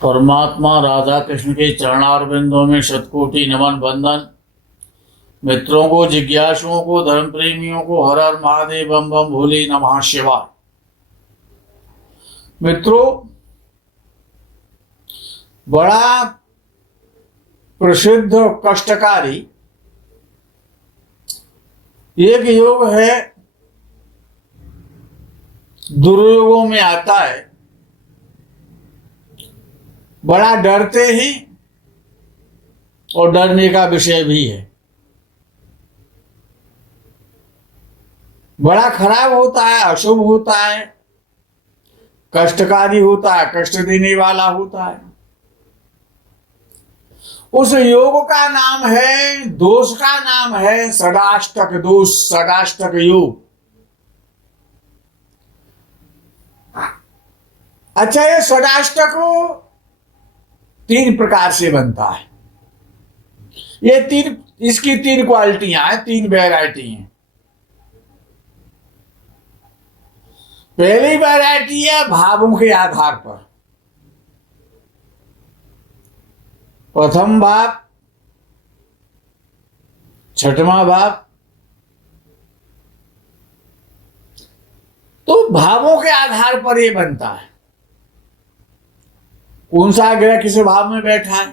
परमात्मा राधा कृष्ण के चरणारविंदों में शतकोटि नमन बंदन। मित्रों को, जिज्ञासुओं को, धर्म प्रेमियों को हर हर महादेव बम बम भोले नमः शिवाय। मित्रों, बड़ा प्रसिद्ध और कष्टकारी एक योग है, दुर्योगों में आता है। बड़ा डरते हैं और डरने का विषय भी है। बड़ा खराब होता है, अशुभ होता है, कष्टकारी होता है, कष्ट देने वाला होता है। उस योग का नाम है, दोष का नाम है षडाष्टक दोष, षडाष्टक योग। अच्छा, ये षडाष्टक तीन प्रकार से बनता है। इसकी तीन क्वालिटियां हैं, तीन वैरायटी हैं। पहली वैरायटी है भावों के आधार पर। प्रथम भाव, छठवां भाव। तो भावों के आधार पर ये बनता है। कौन सा ग्रह किस भाव में बैठा है,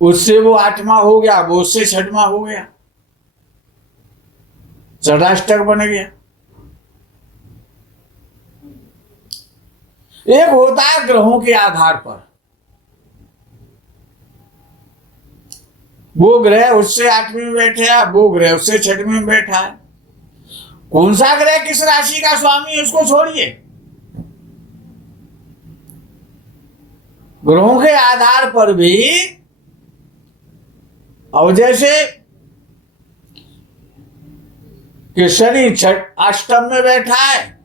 उससे वो आठवां हो गया, वो उससे छठवां हो गया, षडाष्टक बन गया। एक होता है ग्रहों के आधार पर। वो ग्रह उससे आठवीं में बैठे है, वो ग्रह उससे छठवीं में बैठा है। कौन सा ग्रह किस राशि का स्वामी है उसको छोड़िए, ग्रहों के आधार पर भी। और जैसे कि शनि अष्टम में बैठा है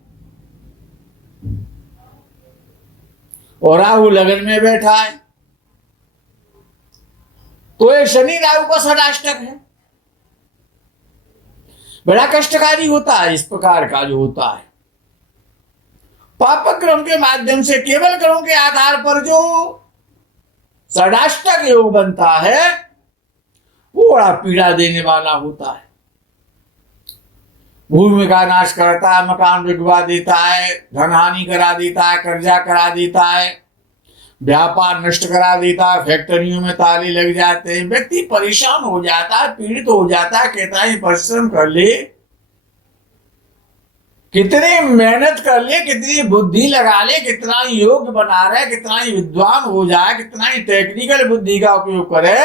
और राहु लगन में बैठा है, तो ये शनि राहु का षडाष्टक है। बड़ा कष्टकारी होता है इस प्रकार का जो होता है। पापक ग्रहों के माध्यम से, केवल ग्रहों के आधार पर जो षडाष्टक योग बनता है, वो बड़ा पीड़ा देने वाला होता है। भूमि का नाश करता है, मकान बिगवा देता है, धन हानि करा देता है, कर्जा करा देता है, व्यापार नष्ट करा देता है, फैक्ट्रियों में ताले लग जाते हैं, व्यक्ति परेशान हो जाता है, पीड़ित हो जाता है। कहता है परिश्रम कर ले, कितनी मेहनत कर ले, कितनी बुद्धि लगा ले, कितना योग्य बना रहे, कितना ही विद्वान हो जाए, कितना ही टेक्निकल बुद्धि का उपयोग करे,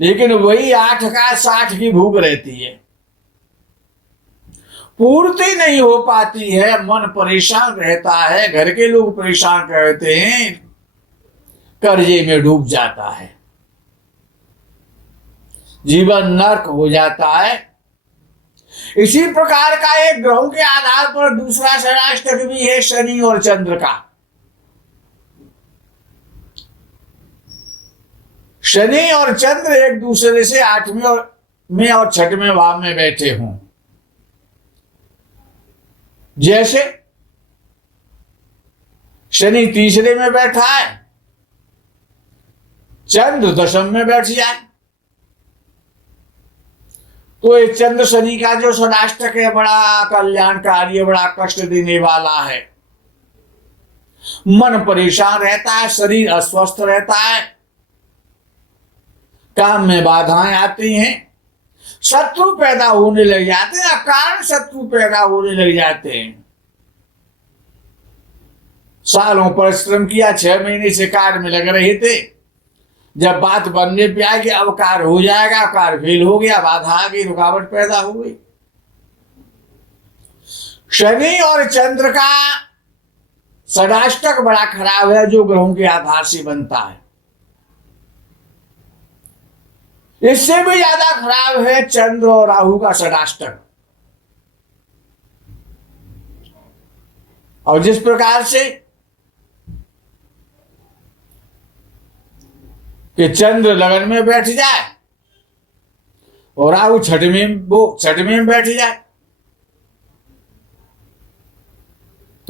लेकिन वही 8 का 60 की भूख रहती है, पूर्ति नहीं हो पाती है। मन परेशान रहता है, घर के लोग परेशान रहते हैं, कर्जे में डूब जाता है, जीवन नर्क हो जाता है। इसी प्रकार का एक ग्रहों के आधार पर दूसरा षडाष्टक भी है, शनि और चंद्र का। शनि और चंद्र एक दूसरे से 8वें में और 6वें भाव में बैठे हों। जैसे शनि तीसरे में बैठा है, चंद्र दशम में बैठ जाए, तो ये चंद्र शनि का जो षडाष्टक है, बड़ा कल्याणकारी है, बड़ा कष्ट देने वाला है। मन परेशान रहता है, शरीर अस्वस्थ रहता है, काम में बाधाएं आती हैं, शत्रु पैदा होने लग जाते हैं, अकारण शत्रु पैदा होने लग जाते हैं। सालों परिश्रम किया, 6 महीने से कार्य में लग रहे थे, जब बात बनने पे आई कि अब कार्य हो जाएगा, कार्य फेल हो गया, बाधा आ गई, रुकावट पैदा हो गई। शनि और चंद्र का षडाष्टक बड़ा खराब है, जो ग्रहों के आधार से बनता है। इससे भी ज्यादा खराब है चंद्र और राहु का षडाष्टक। और जिस प्रकार से कि चंद्र लगन में बैठ जाए और राहु छठवें में बैठ जाए,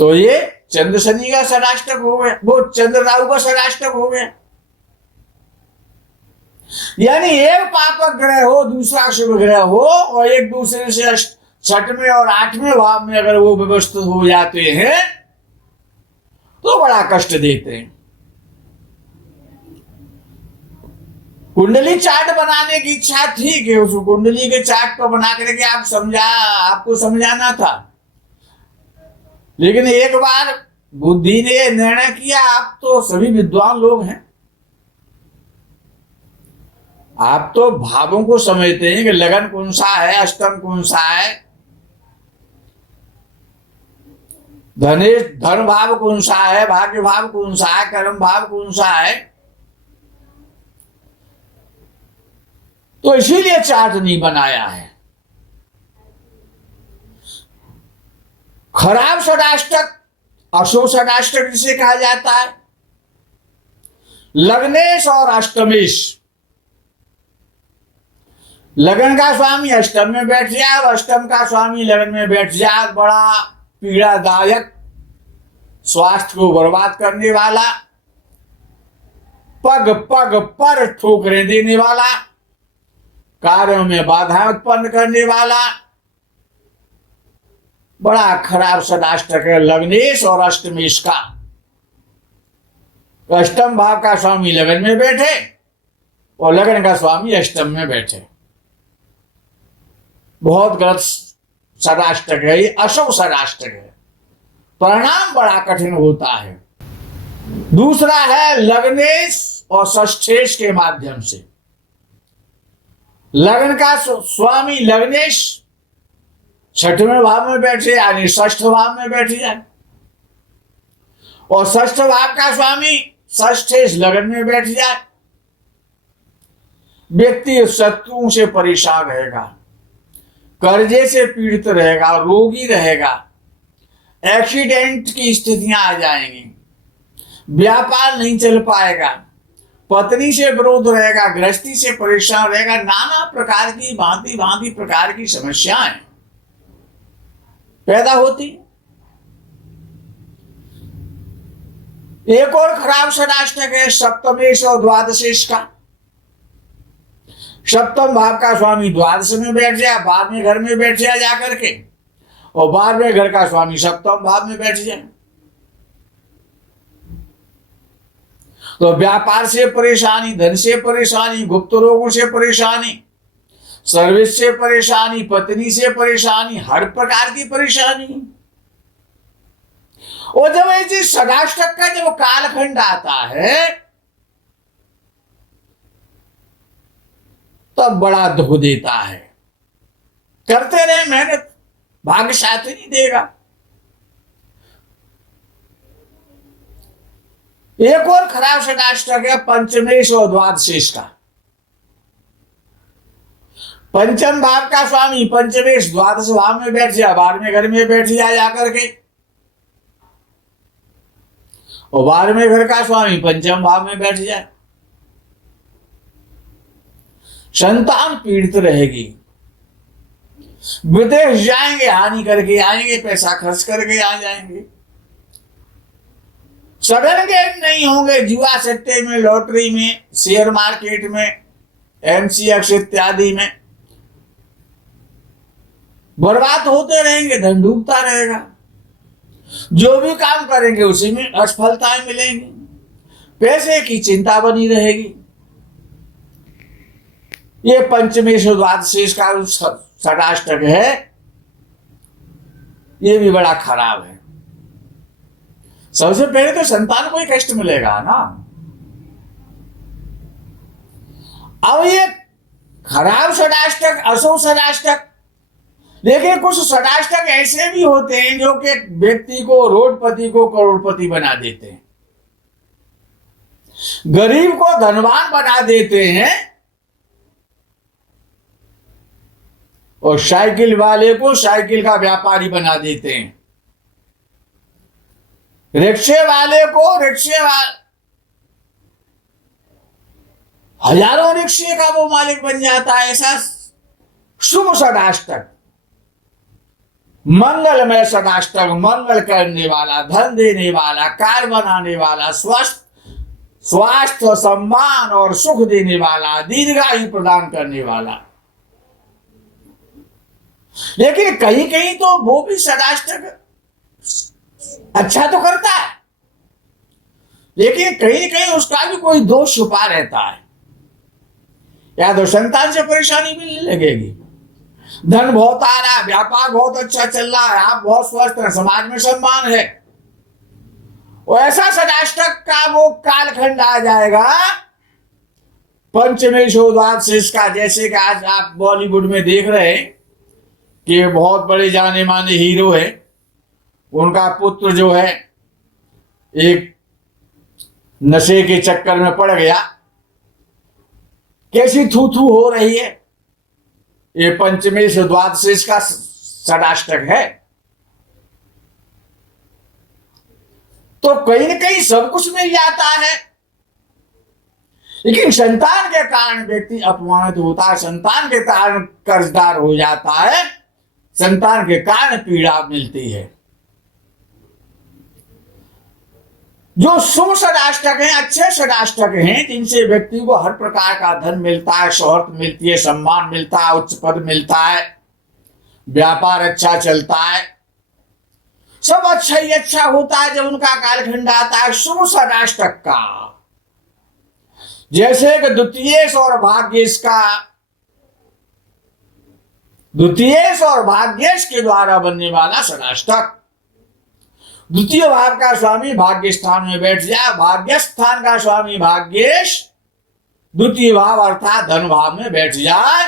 तो ये चंद्र शनि का षडाष्टक हो गया, वो चंद्र राहु का षडाष्टक हो गया। यानी एक पापक ग्रह हो, दूसरा शुभ ग्रह हो, और एक दूसरे से छठवें और आठवें भाव में अगर वो व्यवस्थित हो जाते हैं तो बड़ा कष्ट देते हैं। कुंडली चार्ट बनाने की इच्छा थी कि उस कुंडली के चार्ट को बना करके आपको समझाना था, लेकिन एक बार बुद्धि ने निर्णय किया, आप तो सभी विद्वान लोग हैं, आप तो भावों को समझते हैं कि लगन कौन सा है, अष्टम कौन सा है, धन भाव कौन सा है, भाग्य भाव कौन सा है, कर्म भाव कौन सा है। तो इसीलिए चार्ट नहीं बनाया है। खराब षडाष्टक, अशुभ षडाष्टक जिसे कहा जाता है, लग्नेश और अष्टमेश। लगन का स्वामी अष्टम में बैठ जाए और अष्टम का स्वामी लगन में बैठ जाए, बड़ा पीड़ादायक, स्वास्थ्य को बर्बाद करने वाला, पग पग पर ठोकरें देने वाला, कार्यों में बाधा उत्पन्न करने वाला, बड़ा खराब षडाष्टक है लग्नेश और अष्टमेश का। अष्टम भाव का स्वामी लगन में बैठे और लगन का स्वामी अष्टम में बैठे, बहुत गलत षडाष्टक है, ये अशुभ षडाष्टक है, परिणाम बड़ा कठिन होता है। दूसरा है लग्नेश और षष्ठेश के माध्यम से। लगन का स्वामी लग्नेश छठवें भाव में बैठे यानी षष्ठ भाव में बैठ जाए, और षष्ठ भाव का स्वामी षष्ठेश लगन में बैठ जाए, व्यक्ति शत्रुओं से परेशान रहेगा, कर्जे से पीड़ित रहेगा, रोगी रहेगा, एक्सीडेंट की स्थितियां आ जाएंगी, व्यापार नहीं चल पाएगा, पत्नी से विरोध रहेगा, गृहस्थी से परेशान रहेगा, नाना प्रकार की भांति भांति प्रकार की समस्याएं पैदा होती। एक और खराब षडाष्टक है सप्तमेश और द्वादशेश का। सप्तम भाव का स्वामी द्वादश में बैठ जाए, 12वें घर में बैठ जाए जाकर के, और 12वें घर का स्वामी सप्तम भाव में बैठ जाए, तो व्यापार से परेशानी, धन से परेशानी, गुप्त रोगों से परेशानी, सर्विस से परेशानी, पत्नी से परेशानी, हर प्रकार की परेशानी। और जब ऐसे षडाष्टक का जब कालखंड आता है तब बड़ा दुख देता है। करते रहे मेहनत, भाग्य साथ नहीं देगा। एक और खराब षडाष्टक है पंचमेश और द्वादशेश का। पंचम भाव का स्वामी पंचमेश द्वादश भाव में बैठ जाए, 12वें घर में बैठ जाए जाकर के, और 12वें घर का स्वामी पंचम भाव में बैठ जाए, संतान पीड़ित रहेगी, विदेश जाएंगे, हानि करके आएंगे, पैसा खर्च करके आ जाएंगे, सडन गेम नहीं होंगे, जुआ सट्टे में, लॉटरी में, शेयर मार्केट में, एमसीएक्स इत्यादि में बर्बाद होते रहेंगे, धन डूबता रहेगा, जो भी काम करेंगे उसी में असफलताएं मिलेंगी, पैसे की चिंता बनी रहेगी। ये पंचमेश और द्वादशेश का षडाष्टक है, ये भी बड़ा खराब है। सबसे पहले तो संतान को ही कष्ट मिलेगा ना। अब ये खराब षडाष्टक, अशुभ षडाष्टक, लेकिन कुछ षडाष्टक ऐसे भी होते हैं जो कि व्यक्ति को, रोडपति को करोड़पति बना देते हैं, गरीब को धनवान बना देते हैं, और साइकिल वाले को साइकिल का व्यापारी बना देते हैं, रिक्शे वाले को हजारों रिक्शे का वो मालिक बन जाता है। ऐसा शुभ षडाष्टक मंगलमय सदाष्टक, मंगल करने वाला, धन देने वाला, कार बनाने वाला, स्वास्थ्य, सम्मान और सुख देने वाला, दीर्घायु प्रदान करने वाला। लेकिन कहीं कहीं तो वो भी सदाष्टक अच्छा तो करता है, लेकिन कहीं कहीं उसका भी कोई दोष छुपा रहता है। या तो संतान से परेशानी मिलने लगेगी, धन बहुत आ रहा है, व्यापार बहुत अच्छा चल रहा है, आप बहुत स्वस्थ हैं, समाज में सम्मान है, और ऐसा सदाष्टक का वो कालखंड आ जाएगा पंचमे द्वादश का। जैसे कि आज आप बॉलीवुड में देख रहे हैं कि बहुत बड़े जाने माने हीरो है, उनका पुत्र जो है एक नशे के चक्कर में पड़ गया, कैसी थू थू हो रही है। ये पंचमे द्वादश का सदाष्टक है। तो कहीं न कहीं सब कुछ मिल जाता है, लेकिन संतान के कारण व्यक्ति अपमानित होता है, संतान के कारण कर्जदार हो जाता है, संतान के कारण पीड़ा मिलती है। जो शुभ सदाष्टक हैं, अच्छे सदाष्टक हैं, जिनसे व्यक्ति को हर प्रकार का धन मिलता है, शोहरत मिलती है, सम्मान मिलता है, उच्च पद मिलता है, व्यापार अच्छा चलता है, सब अच्छा ही अच्छा होता है जब उनका कालखंड आता है शुभ सदाष्टक का। जैसे कि द्वितीयेश और भाग्येश के द्वारा बनने वाला सदाष्टक। द्वितीय भाव का स्वामी भाग्य स्थान में बैठ जाए, भाग्य स्थान का स्वामी भाग्येश द्वितीय भाव अर्थात धन भाव में बैठ जाए,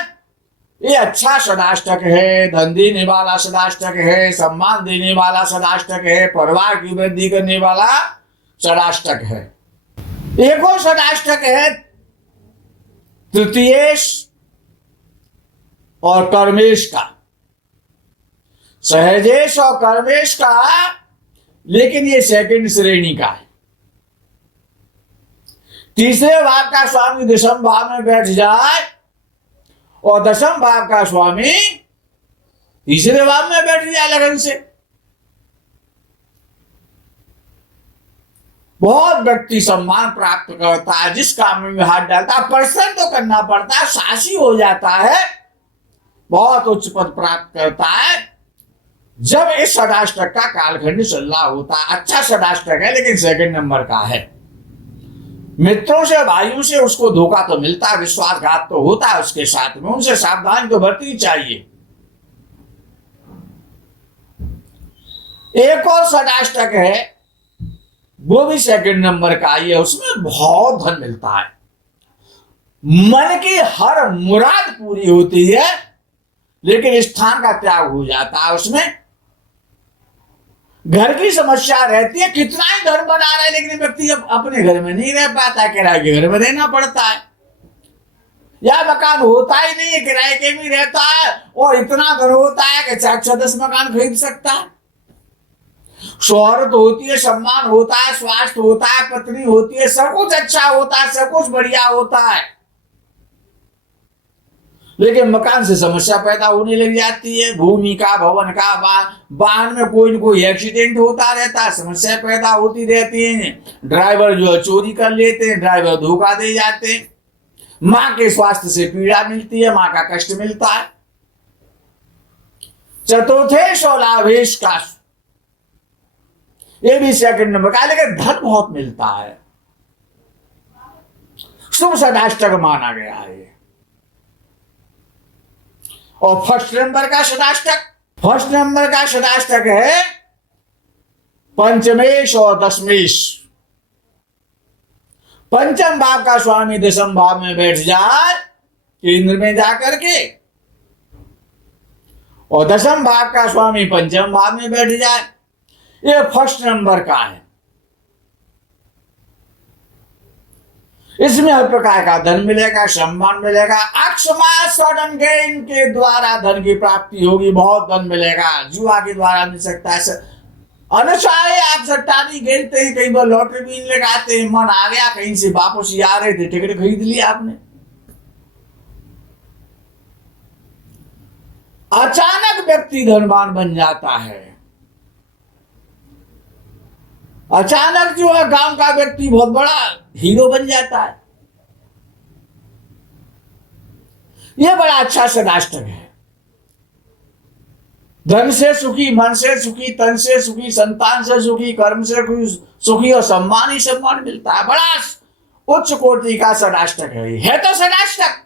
ये अच्छा सदाष्टक है, धन देने वाला सदाष्टक है, सम्मान देने वाला सदाष्टक है, परिवार की वृद्धि करने वाला सदाष्टक है। एक और सदाष्टक है तृतीयेश और कर्मेश का, सहजेश और कर्मेश का, लेकिन ये सेकंड श्रेणी का है। तीसरे भाव का स्वामी दशम भाव में बैठ जाए और दशम भाव का स्वामी तीसरे भाव में बैठ जाए लगन से, बहुत व्यक्ति सम्मान प्राप्त करता है, जिस काम में हाथ डालता है परिश्रम तो करना पड़ता है, साहसी हो जाता है, बहुत उच्च पद प्राप्त करता है जब इस सदाष्टक का कालखंड चल रहा होता है। अच्छा सदाष्टक है लेकिन सेकंड नंबर का है। मित्रों से, भाइयों से उसको धोखा तो मिलता है, विश्वासघात तो होता है उसके साथ में, उनसे सावधानी तो बरतनी चाहिए। एक और सदाष्टक है, वो भी सेकंड नंबर का ही है, उसमें बहुत धन मिलता है, मन की हर मुराद पूरी होती है, लेकिन स्थान का त्याग हो जाता है। उसमें घर की समस्या रहती है, कितना ही घर बना रहा है लेकिन व्यक्ति अपने घर में नहीं रह पाता, किराए के घर में रहना पड़ता है, या मकान होता ही नहीं है, किराए के भी रहता है, और इतना घर होता है कि 4-10 मकान खरीद सकता है। शोहरत होती है, सम्मान होता है, स्वास्थ्य होता है, पत्नी होती है, सब कुछ अच्छा होता है, सब कुछ बढ़िया होता है, लेकिन मकान से समस्या पैदा होने लग जाती है। भूमि का, भवन का, वाहन में कोई न कोई एक्सीडेंट होता रहता है, समस्या पैदा होती रहती है, ड्राइवर जो है चोरी कर लेते हैं, ड्राइवर धोखा दे जाते हैं, मां के स्वास्थ्य से पीड़ा मिलती है, मां का कष्ट मिलता है। चतुर्थेश और लाभेश का, ये भी सेकंड नंबर का, लेकिन धन बहुत मिलता है, शुभ सदाष्टक माना गया है। और फर्स्ट नंबर का सदाष्टक है पंचमेश और दशमेश। पंचम भाव का स्वामी दशम भाव में बैठ जाए केंद्र में जाकर के, और दशम भाव का स्वामी पंचम भाव में बैठ जाए, ये फर्स्ट नंबर का है। इसमें हर प्रकार का धन मिलेगा, सम्मान मिलेगा, अकस्मात सडन गेन के द्वारा धन की प्राप्ति होगी, बहुत धन मिलेगा, जुआ के द्वारा मिल सकता है, अनचाहे आप सट्टानी खेलते हैं, कई बार लॉटरी भी लगाते हैं, मन आ गया, कहीं से वापस ही आ रहे थे, टिकट खरीद लिया आपने, अचानक अचानक व्यक्ति धनवान बन जाता है, अचानक जो है गांव का व्यक्ति बहुत बड़ा हीरो बन जाता है। यह बड़ा अच्छा षडाष्टक है। धन से सुखी, मन से सुखी, तन से सुखी, संतान से सुखी, कर्म से सुखी और सम्मान ही सम्मान मिलता है। बड़ा उच्च कोटि का षडाष्टक है तो षडाष्टक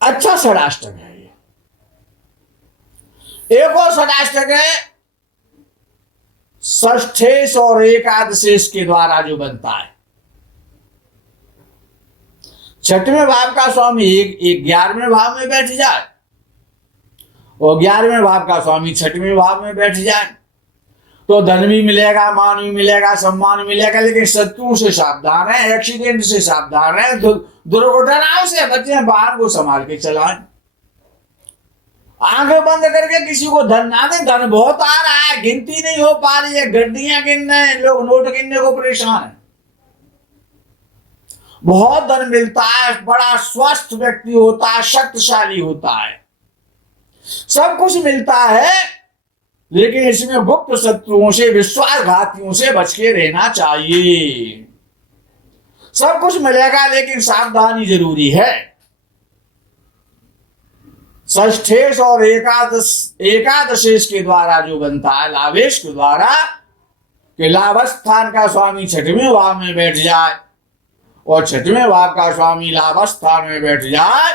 अच्छा षडाष्टक है। एक और षडाष्टक है षष्ठेश और एकादशेश के द्वारा जो बनता है। छठवें भाव का स्वामी एक 11वें भाव में बैठ जाए और 11वें भाव का स्वामी 6वें भाव में बैठ जाए तो धन भी मिलेगा, मान भी मिलेगा, सम्मान मिलेगा, लेकिन शत्रुओं से सावधान है, एक्सीडेंट से सावधान है, दुर्घटनाओं से बचें, वाहन को संभाल के चलाएं, आंखें बंद करके किसी को धन ना दें। धन बहुत आ रहा है, गिनती नहीं हो पा रही है, गड्डियां गिनने, लोग नोट गिनने को परेशान है। बहुत धन मिलता है, बड़ा स्वस्थ व्यक्ति होता है, शक्तिशाली होता है, सब कुछ मिलता है, लेकिन इसमें गुप्त शत्रुओं से, विश्वासघातियों से बच के रहना चाहिए। सब कुछ मिलेगा लेकिन सावधानी जरूरी है। षष्ठेश और एकादशेश के द्वारा जो बनता है, लाभेश के द्वारा, कि लाभस्थान का स्वामी 6वें भाव में बैठ जाए और 6वें भाव का स्वामी लाभस्थान में बैठ जाए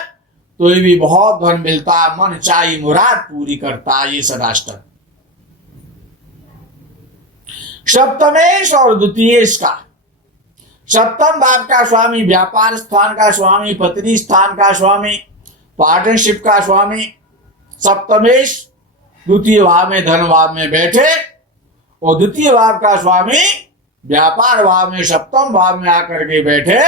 तो ये भी बहुत धन मिलता है, मन चाही मुराद पूरी करता है। ये षडाष्टक सप्तमेश और द्वितीयेश का, सप्तम भाव का स्वामी व्यापार स्थान का स्वामी, पत्नी स्थान का स्वामी, पार्टनरशिप का स्वामी, सप्तमेश द्वितीय भाव में धन भाव में बैठे और द्वितीय भाव का स्वामी व्यापार भाव में सप्तम भाव में आकर के बैठे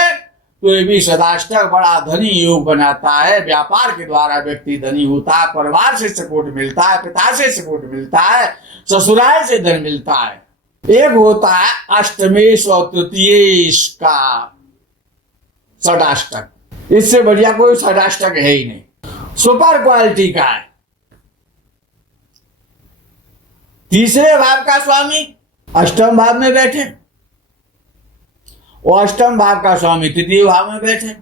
तो ये भी षडाष्टक बड़ा धनी योग बनाता है। व्यापार के द्वारा व्यक्ति धनी होता है, परिवार से सपोर्ट मिलता है, पिता से सपोर्ट मिलता है, ससुराल से धन मिलता है। एक होता है अष्टमेश और तृतीयेश का षडाष्टक, इससे बढ़िया कोई षडाष्टक है ही नहीं, सुपर क्वालिटी का है। तीसरे भाव का स्वामी अष्टम भाव में बैठे और अष्टम भाव का स्वामी तृतीय भाव में बैठे,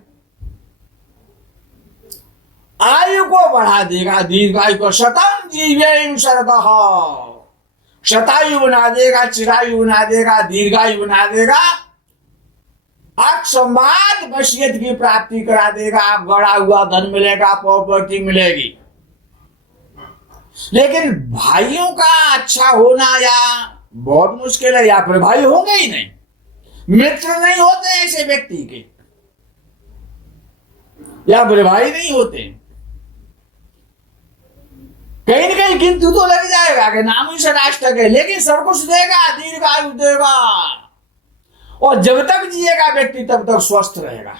आयु को बढ़ा देगा, दीर्घायु को, शतम जीवेम शरदः, शतायु बना देगा, चिरायु बना देगा, दीर्घायु बना देगा, अक्षमाद वशियत की प्राप्ति करा देगा, गड़ा हुआ धन मिलेगा, प्रॉपर्टी मिलेगी। लेकिन भाइयों का अच्छा होना या बहुत मुश्किल है, या फिर भाई होंगे ही नहीं, मित्र नहीं होते ऐसे व्यक्ति के, या फिर भाई नहीं होते। कहीं न कहीं किंतु तो लग जाएगा कि नाम ही षडाष्टक है, लेकिन सब कुछ देगा, दीर्घायु देगा, और जब तक जिएगा व्यक्ति तब तक स्वस्थ रहेगा,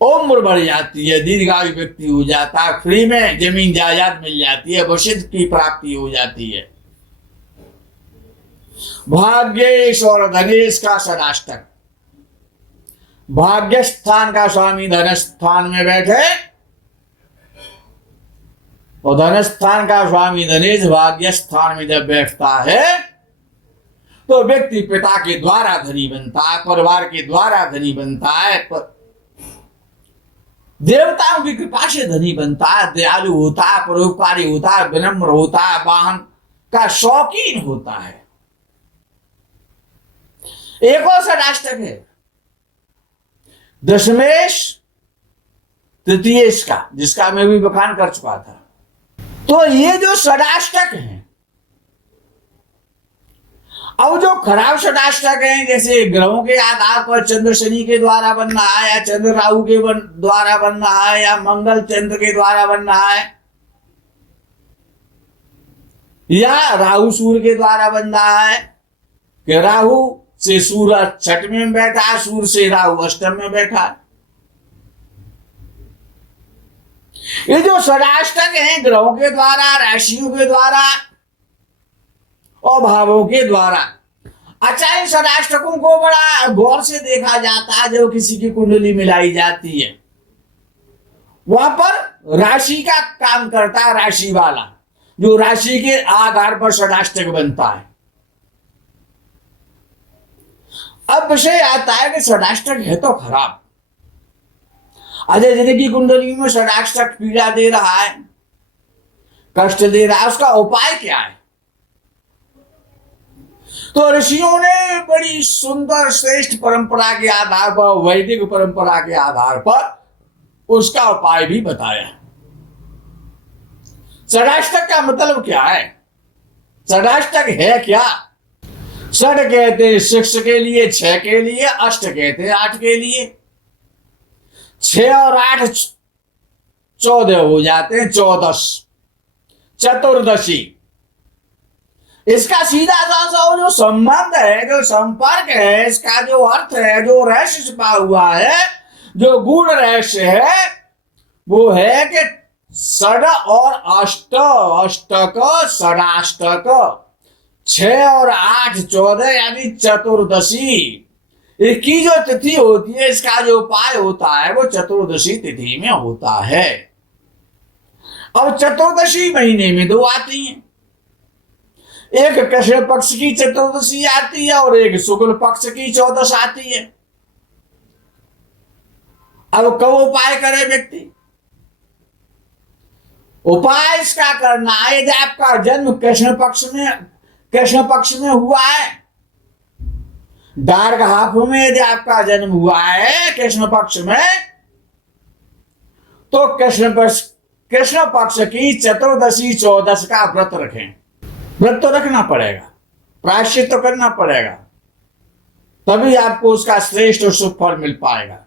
उम्र बढ़ जाती है, दीर्घायु व्यक्ति हो जाता है, फ्री में जमीन जायदाद मिल जाती है, वशिष्ठ की प्राप्ति हो जाती है। भाग्येश और धनेश का षडाष्टक, भाग्य स्थान का स्वामी धन स्थान में बैठे और धन स्थान का स्वामी धनेश भाग्य स्थान में जब बैठता है तो व्यक्ति पिता के द्वारा धनी बनता है, परिवार के द्वारा धनी बनता है, देवताओं की कृपा से धनी बनता है, दयालु होता है, परोपकारी होता है, विनम्र होता है, वाहन का शौकीन होता है। एक और षडाष्टक है दशमेश तृतीयेश का, जिसका मैं भी बखान कर चुका था। तो ये जो षडाष्टक हैं, अब जो खराब षडाष्टक हैं, जैसे ग्रहों के आधार पर चंद्र शनि के द्वारा बन रहा है, या चंद्र राहु के द्वारा बन रहा है, या मंगल चंद्र के द्वारा बन रहा है, या राहु सूर्य के द्वारा बन रहा है, कि राहु से सूर्य 6वें में बैठा है, सूर्य से राहु अष्टम में बैठा है। ये जो षडाष्टक हैं ग्रहों के द्वारा, राशियों के द्वारा और भावों के द्वारा, अच्छा इन षडाष्टकों को बड़ा गौर से देखा जाता है जब किसी की कुंडली मिलाई जाती है। वहां पर राशि का काम करता है, राशि वाला, जो राशि के आधार पर षडाष्टक बनता है। अब विषय आता है कि षडाष्टक है तो खराब। अजय जिंदगी कुंडली में षडाष्टक पीड़ा दे रहा है, कष्ट दे रहा है, उसका उपाय क्या है? तो ऋषियों ने बड़ी सुंदर श्रेष्ठ परंपरा के आधार पर, वैदिक परंपरा के आधार पर उसका उपाय भी बताया। षडाष्टक का मतलब क्या है? षडाष्टक है क्या? षड कहते हैं 6 के लिए, 6 के लिए, अष्ट कहते हैं 8 के लिए। 6 और 8 14 हो जाते हैं, 14 चतुर्दशी। इसका सीधा सा जो संबंध है, जो संपर्क है, इसका जो अर्थ है, जो रहस्य छिपा हुआ है, जो गूढ़ रहस्य है, वो है कि षड और अष्ट, अष्टक षडाष्टक, 6 और 8 14 यानी चतुर्दशी। इसकी जो तिथि होती है, इसका जो उपाय होता है, वो चतुर्दशी तिथि में होता है। अब चतुर्दशी महीने में 2 आती हैं, एक कृष्ण पक्ष की चतुर्दशी आती है और एक शुक्ल पक्ष की 14 आती है। अब कब उपाय करे व्यक्ति? उपाय इसका करना है यदि आपका जन्म कृष्ण पक्ष में हुआ है, डार्क हाफ में यदि आपका जन्म हुआ है कृष्ण पक्ष में, तो कृष्ण पक्ष की चतुर्दशी 14 का व्रत रखें। व्रत तो रखना पड़ेगा, प्रायश्चित तो करना पड़ेगा, तभी आपको उसका श्रेष्ठ और शुभ फल मिल पाएगा।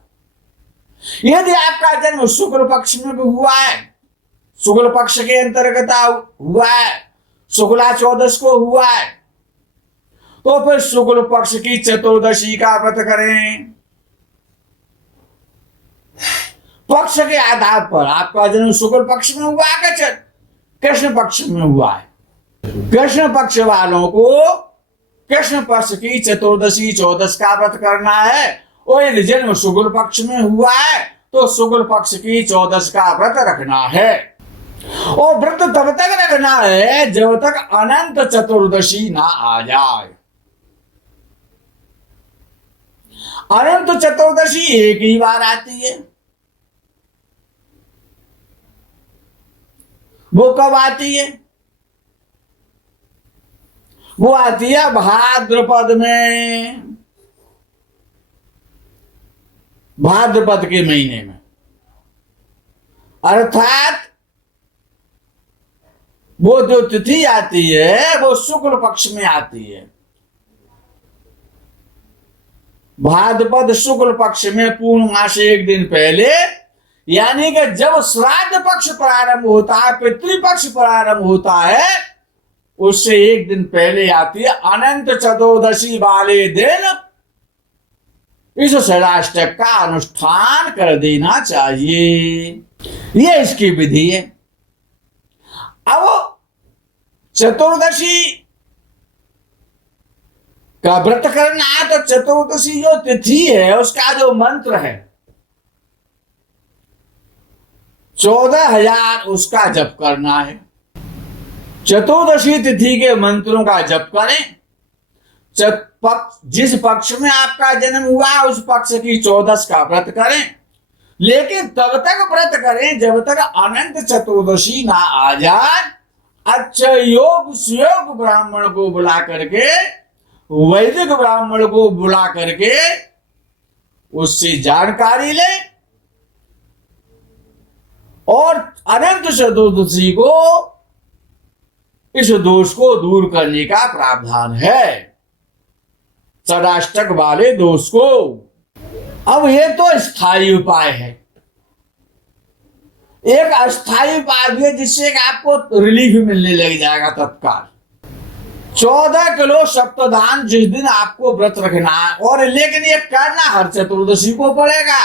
यदि आपका जन्म शुक्ल पक्ष में भी हुआ है, शुक्ल पक्ष के अंतर्गत हुआ है, शुक्ला 14 को हुआ है, तो फिर शुक्ल पक्ष की चतुर्दशी का व्रत करें। पक्ष के आधार पर आपका जन्म शुक्ल पक्ष में हुआ है, कृष्ण पक्ष में हुआ है, कृष्ण पक्ष वालों को कृष्ण पक्ष की चतुर्दशी 14 का व्रत करना है। और यदि जन्म शुक्ल पक्ष में हुआ है तो शुक्ल पक्ष की 14 का व्रत रखना है। और व्रत तब तक रखना है जब तक अनंत चतुर्दशी ना आ जाए। अनंत चतुर्दशी एक ही बार आती है। वो कब आती है? वो आती है भाद्रपद में, भाद्रपद के महीने में, अर्थात वो जो तिथि आती है वो शुक्ल पक्ष में आती है। भाद्रपद शुक्ल पक्ष में पूर्णिमा से 1 दिन पहले, यानी कि जब श्राद्ध पक्ष प्रारंभ होता है, पितृपक्ष प्रारंभ होता है, उससे 1 दिन पहले आती है। अनंत चतुर्दशी वाले दिन इस षडाष्टक का अनुष्ठान कर देना चाहिए। ये इसकी विधि है। अब चतुर्दशी का व्रत करना है तो चतुर्दशी जो तिथि है उसका जो मंत्र है 14,000 उसका जप करना है। चतुर्दशी तिथि के मंत्रों का जप करें। जिस पक्ष में आपका जन्म हुआ है उस पक्ष की 14 का व्रत करें, लेकिन तब तक व्रत करें जब तक अनंत चतुर्दशी ना आ जाए। अच्छा योग सुयोग ब्राह्मण को बुला करके, वैदिक ब्राह्मण को बुला करके उससे जानकारी ले और अनंत चतुर्दशी को इस दोष को दूर करने का प्रावधान है, षडाष्टक वाले दोष को। अब ये तो स्थायी उपाय है। एक अस्थायी उपाय भी है जिससे आपको रिलीफ मिलने लग जाएगा तत्काल। 14 किलो सप्तदान जिस दिन आपको व्रत रखना है, और लेकिन ये करना हर चतुर्दशी को पड़ेगा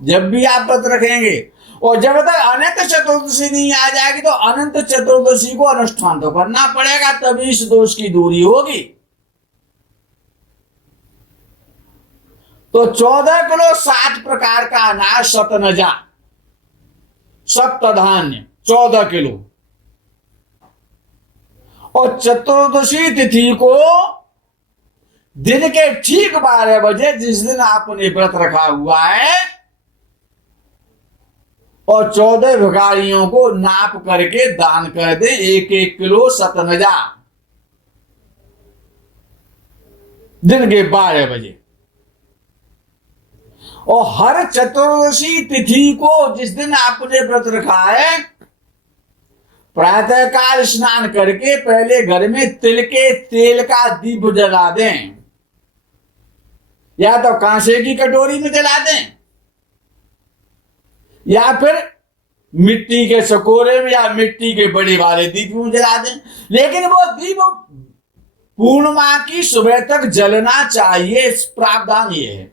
जब भी आप व्रत रखेंगे। और जब तक अनंत चतुर्दशी नहीं आ जाएगी तो अनंत चतुर्दशी को अनुष्ठान तो करना पड़ेगा, तभी इस दोष की दूरी होगी। तो 14 किलो 60 प्रकार का अनाज सतनजा सप्तधान्य 14 किलो। और चतुर्दशी तिथि को दिन के ठीक 12 बजे, जिस दिन आपने व्रत रखा हुआ है, और 14 भिखारियों को नाप करके दान कर दे 1-1 किलो सतनजा, दिन के 12 बजे। और हर चतुर्दशी तिथि को, जिस दिन आपने व्रत रखा है, प्रातःकाल स्नान करके पहले घर में तिल के तेल का दीप जला दें, या तो कांसे की कटोरी में जला दें, या फिर मिट्टी के सकोरे में या मिट्टी के बड़े वाले दीप में जला दें। लेकिन वो दीप पूर्णिमा की सुबह तक जलना चाहिए। इस प्रावधान ये है,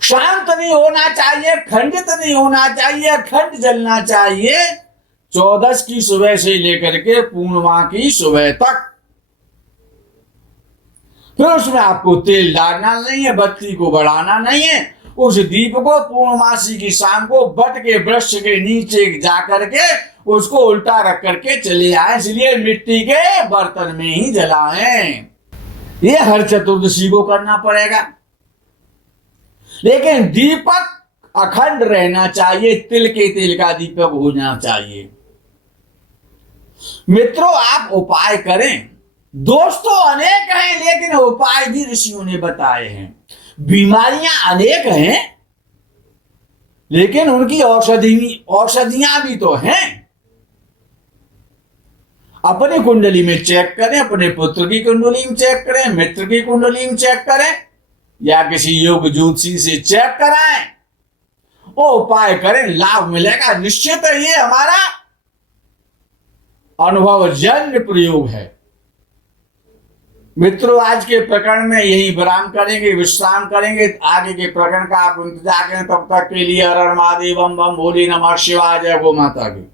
शांत नहीं होना चाहिए, खंडित नहीं होना चाहिए, अखंड जलना चाहिए 14 की सुबह से लेकर के पूर्णिमा की सुबह तक। फिर उसमें आपको तेल डालना नहीं है, बत्ती को बढ़ाना नहीं है। उस दीप को पूर्णमासी की शाम को बट के वृक्ष के नीचे जाकर के उसको उल्टा रख करके चले आए। इसलिए मिट्टी के बर्तन में ही जलाएं। ये हर चतुर्दशी को करना पड़ेगा। लेकिन दीपक अखंड रहना चाहिए, तिल के तेल का दीपक होना चाहिए। मित्रों, आप उपाय करें। दोस्तों अनेक हैं, लेकिन उपाय भी ऋषियों ने बताए हैं। बीमारियां अनेक हैं, लेकिन उनकी औषधियां भी तो हैं। अपनी कुंडली में चेक करें, अपने पुत्र की कुंडली में चेक करें, मित्र की कुंडली में चेक करें, या किसी योग ज्योतिषी से चेक कराएं, वो उपाय करें, लाभ मिलेगा निश्चित। ये हमारा अनुभवजन्य प्रयोग है। मित्रों, आज के प्रकरण में यही विराम करेंगे, विश्राम करेंगे। आगे के प्रकरण का आप इंतजार करें। तब तक के लिए हर हर महादेव, बम बम भोले नमः शिवाय, जय गो माता की।